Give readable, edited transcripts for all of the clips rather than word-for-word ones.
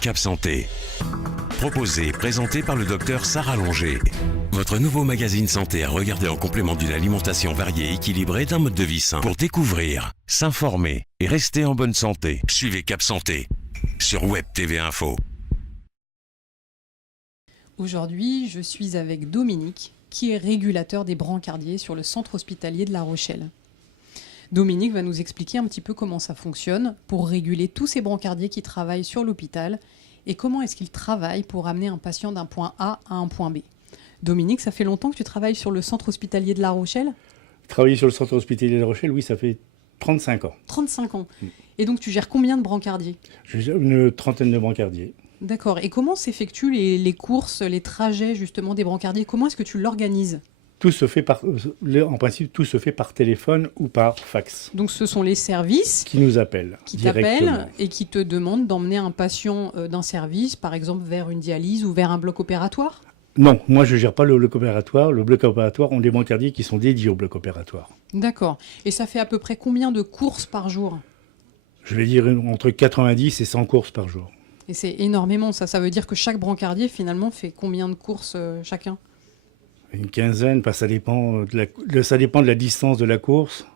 Cap Santé. Proposé et présenté par le docteur Sarah Longer. Votre nouveau magazine santé à regarder en complément d'une alimentation variée et équilibrée d'un mode de vie sain. Pour découvrir, s'informer et rester en bonne santé, suivez Cap Santé sur Web TV Info. Aujourd'hui, je suis avec Dominique, qui est régulateur des brancardiers sur le centre hospitalier de La Rochelle. Dominique va nous expliquer un petit peu comment ça fonctionne pour réguler tous ces brancardiers qui travaillent sur l'hôpital et comment est-ce qu'ils travaillent pour amener un patient d'un point A à un point B. Dominique, ça fait longtemps que tu travailles sur le centre hospitalier de La Rochelle ? Travailler sur le centre hospitalier de La Rochelle, oui, ça fait 35 ans. 35 ans. Et donc tu gères combien de brancardiers ? Je gère une trentaine de brancardiers. D'accord. Et comment s'effectuent les courses, les trajets justement des brancardiers ? Comment est-ce que tu l'organises ? Tout se fait en principe, tout se fait par téléphone ou par fax. Donc ce sont les services Qui nous appellent qui directement. t'appellent et qui te demandent d'emmener un patient d'un service, par exemple vers une dialyse ou vers un bloc opératoire ? Non, moi je ne gère pas le bloc opératoire. Le bloc opératoire, on a des brancardiers qui sont dédiés au bloc opératoire. D'accord. Et ça fait à peu près combien de courses par jour ? Je vais dire entre 90 et 100 courses par jour. Et c'est énormément ça. Ça veut dire que chaque brancardier finalement fait combien de courses chacun ? Une quinzaine, ça dépend ça dépend de la distance de la course.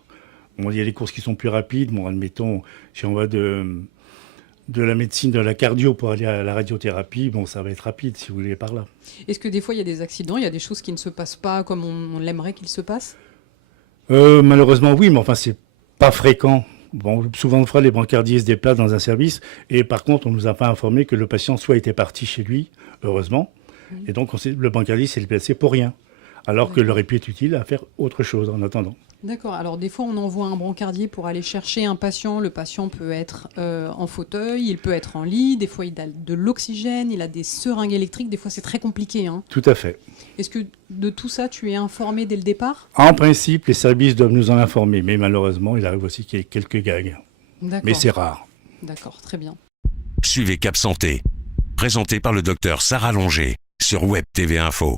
Bon, il y a des courses qui sont plus rapides. Bon, admettons, si on va de la médecine, de la cardio pour aller à la radiothérapie, bon, ça va être rapide si vous voulez par là. Est-ce que des fois il y a des accidents, il y a des choses qui ne se passent pas comme on l'aimerait qu'ils se passent ? Malheureusement, oui, mais enfin, c'est pas fréquent. Bon, souvent, les brancardiers se déplacent dans un service et par contre, on nous a pas informé que le patient soit était parti chez lui, heureusement. Et donc, le brancardier s'est déplacé pour rien, alors qu'il aurait pu être utile à faire autre chose en attendant. D'accord. Alors, des fois, on envoie un brancardier pour aller chercher un patient. Le patient peut être en fauteuil, il peut être en lit. Des fois, il a de l'oxygène, il a des seringues électriques. Des fois, c'est très compliqué. Hein. Tout à fait. Est-ce que de tout ça, tu es informé dès le départ ? En principe, les services doivent nous en informer, mais malheureusement, il arrive aussi qu'il y ait quelques gags. D'accord. Mais c'est rare. D'accord, très bien. Suivez Cap Santé. Présenté par le docteur Sarah Longer sur Web TV Info.